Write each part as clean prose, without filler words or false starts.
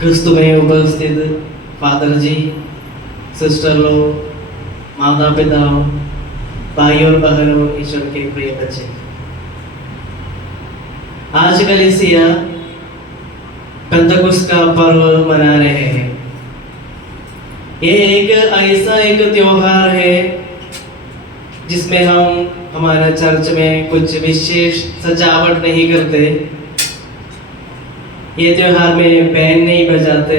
क्रिस्तु में उपस्थित फादर जी, सिस्टर लोग, माता पिता, भाई और बहनों, ईश्वर के प्रिय बच्चे, आज कलीसिया पेंतकुस्त का पर्व मना रहे हैं। ये एक ऐसा एक त्योहार है जिसमें हम हमारा चर्च में कुछ विशेष सजावट नहीं करते। ये त्योहार में बैंड नहीं बजाते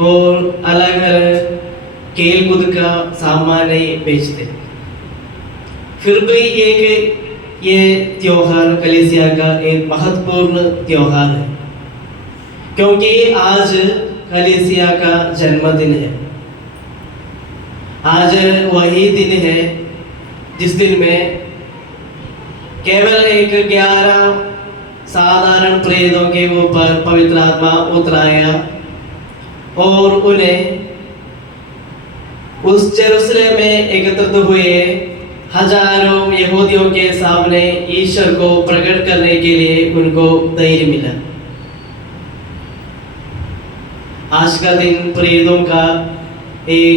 और अलग अलग खेल कूद का सामान नहीं बेचते। फिर भी ये त्योहार कलीसिया का एक महत्वपूर्ण त्योहार है, क्योंकि आज कलीसिया का जन्मदिन है। आज वही दिन है जिस दिन में केवल एक 11 साधारण प्रेतों के ऊपर पवित्र आत्मा उतराया और उन्हें उस यरूशलेम में एकत्रित हुए हजारों यहूदियों के सामने ईश्वर को प्रकट करने के लिए उनको धैर्य मिला। आज का दिन प्रेतों का एक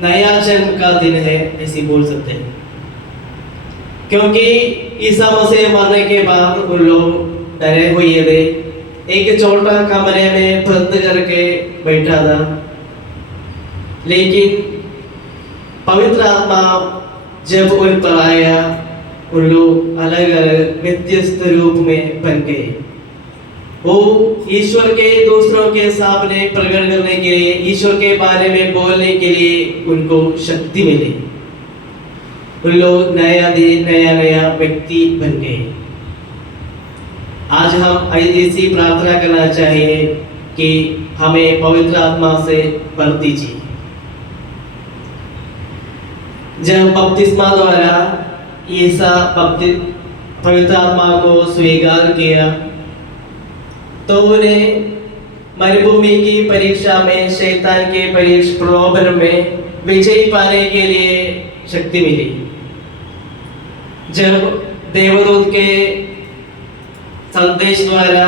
नया जन्म का दिन है, ऐसे बोल सकते हैं, क्योंकि ईसा मसीह मरने के बाद उन लोग डरे हुए थे। एक छोटा कमरे में बंद करके बैठा था, लेकिन पवित्र आत्मा जब उन पर आया, उन लोग अलग अलग व्यत्यस्त रूप में बन गए। वो ईश्वर के दूसरों के सामने प्रकट करने के लिए, ईश्वर के बारे में बोलने के लिए उनको शक्ति मिली। उन लोग नया व्यक्ति बन गए। आज हम ऐसी प्रार्थना करना चाहिए कि हमें पवित्र आत्मा से भर दीजिए। जब बपतिस्मा द्वारा ईसा पवित्र आत्मा को स्वीकार किया, तो उन्हें मरुभूमि की परीक्षा में, शैतान के प्रलोभन में विजय पाने के लिए शक्ति मिली। जब देवदूत के संदेश द्वारा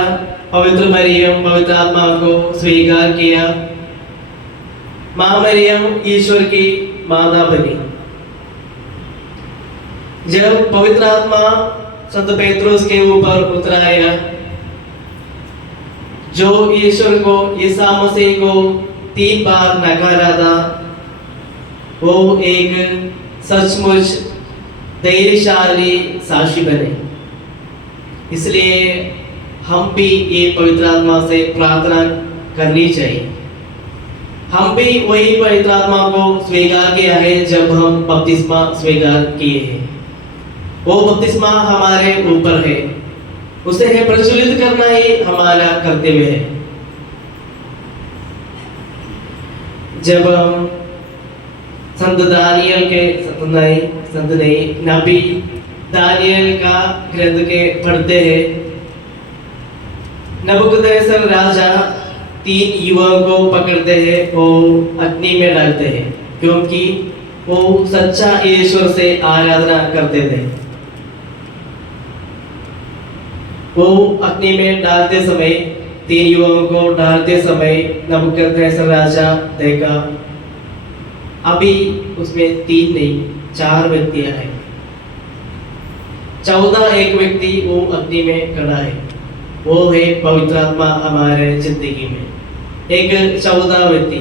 पवित्र मरियम पवित्र आत्मा को स्वीकार किया, मां मरियम ईश्वर की माता बनी। जब पवित्र आत्मा संत पेट्रोस के ऊपर उतराया, जो ईश्वर को, ईसा मसीह को 3 बार नकारा था, वो एक सचमुच धैर्यशाली साक्षी बने। इसलिए हम भी ये पवित्र आत्मा से प्रार्थना करनी चाहिए। हम भी वही पवित्र आत्मा को स्वीकार किया है जब हम बपतिस्मा स्वीकार किए हैं। वो बपतिस्मा हमारे ऊपर है, उसे है प्रज्वलित करना ही हमारा कर्तव्य है। जब हम संत दानियल के नबी दानियल का ग्रंथ के पढ़ते हैं, नबूकदनेस्सर राजा 3 युवाओं को पकड़ते हैं और अग्नि में डालते हैं, क्योंकि वो सच्चा ईश्वर से आराधना करते थे। वो अग्नि में डालते समय, 3 युवाओं को डालते समय नबूकदनेस्सर राजा देखा, अभी उसमें 3 नहीं 4 व्यक्तियां हैं। 14 एक व्यक्ति वो अग्नि में खड़ा है। वो है पवित्र आत्मा हमारे जिंदगी में। एक 14 व्यक्ति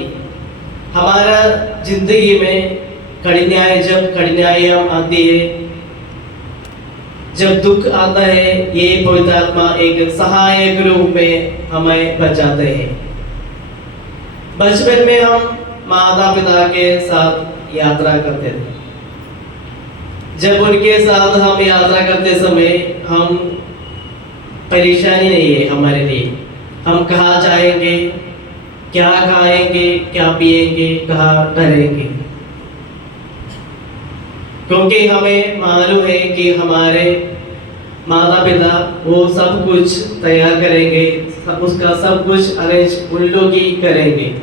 हमारा जिंदगी में जब कठिनाइयां आती है, जब दुख आता है, ये पवित्र आत्मा एक सहायक रूप में हमें बचाते हैं। बचपन में हम माता पिता के साथ यात्रा करते थे। जब उनके साथ हम यात्रा करते समय हम परेशानी नहीं है हमारे लिए। हम कहाँ जाएंगे, क्या खाएंगे, क्या पिएंगे, कहाँ ठहरेंगे, क्योंकि हमें मालूम है कि हमारे माता पिता वो सब कुछ तैयार करेंगे, उसका सब कुछ अरेंज उन लोग ही करेंगे।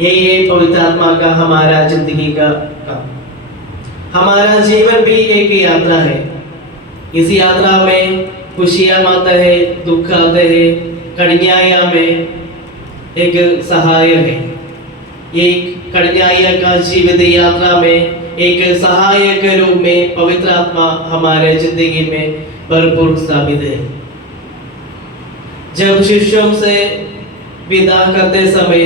ये पवित्र आत्मा का हमारा जिंदगी का काम। हमारा जीवन भी एक यात्रा है। इस यात्रा में खुशियां आते हैं, दुख आते हैं, कन्याया में एक सहाय है। एक कन्याया का जीवित यात्रा में एक सहायक के रूप में पवित्र आत्मा हमारे जिंदगी में भरपूर साबित है। जब शिष्यों से विदा करते समय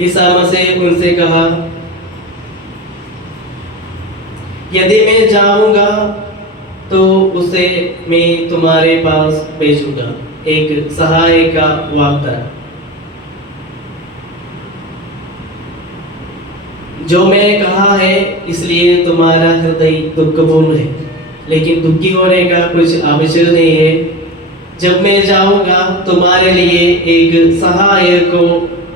ईसा मसीह उनसे कहा, यदि मैं जाऊंगा तो उसे मैं तुम्हारे पास भेजूंगा, एक सहाय का वाग्दान। जो मैंने कहा है इसलिए तुम्हारा हृदय दुखपूर्ण है, लेकिन दुखी होने का कुछ आवश्यक नहीं है। जब मैं जाऊंगा तुम्हारे लिए एक सहायक को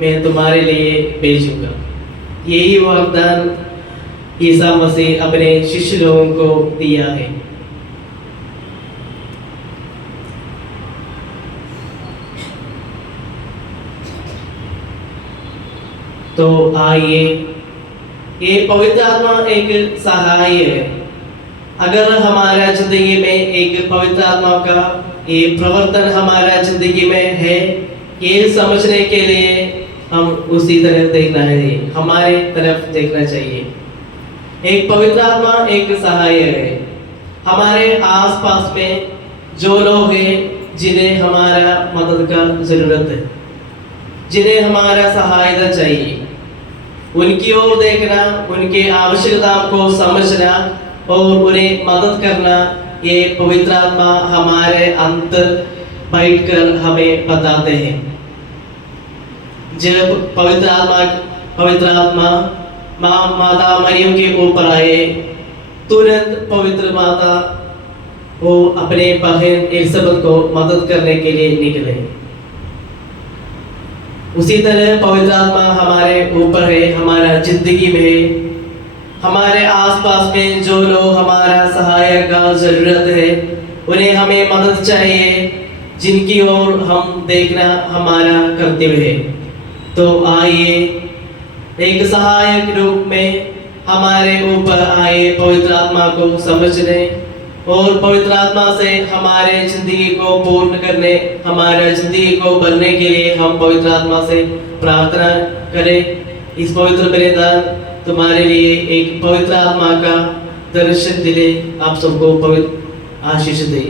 मैं तुम्हारे लिए भेजूंगा। यही वाग्दान ईसा मसीह अपने शिष्य लोगों को दिया है। तो आइए, ये पवित्र आत्मा एक सहाय है। अगर हमारा जिंदगी में एक पवित्र आत्मा का ये प्रवर्तन हमारा जिंदगी में है, ये समझने के लिए हम उसी तरफ देखना है, हमारे तरफ देखना चाहिए। एक पवित्र आत्मा एक सहाय है। हमारे आसपास में जो लोग हैं जिन्हें हमारा मदद का जरूरत है, जिन्हें हमारा सहायता चाहिए, उनकी ओर देखना, उनके आवश्यकता को समझना और उन्हें मदद करना, ये पवित्र आत्मा हमारे अंदर बैठकर हमें बताते हैं। जब पवित्र आत्मा माता मरियम के ऊपर आए, तुरंत पवित्र माता वो अपने बहन एलिसबेथ को मदद करने के लिए निकले। उसी तरह पवित्र आत्मा हमारे ऊपर है, हमारा जिंदगी में है। हमारे आसपास में जो लोग हमारा सहायक का जरूरत है, उन्हें हमें मदद चाहिए, जिनकी ओर हम देखना हमारा कर्तव्य है। तो आइए, एक सहायक रूप में हमारे ऊपर आए पवित्र आत्मा को समझने और पवित्र आत्मा से हमारे जिंदगी को पूर्ण करने, हमारा जिंदगी को बनने के लिए हम पवित्र आत्मा से प्रार्थना करें। इस पवित्र बलिदान तुम्हारे लिए एक पवित्र आत्मा का दर्शन दिले, आप सबको पवित्र आशीष दे।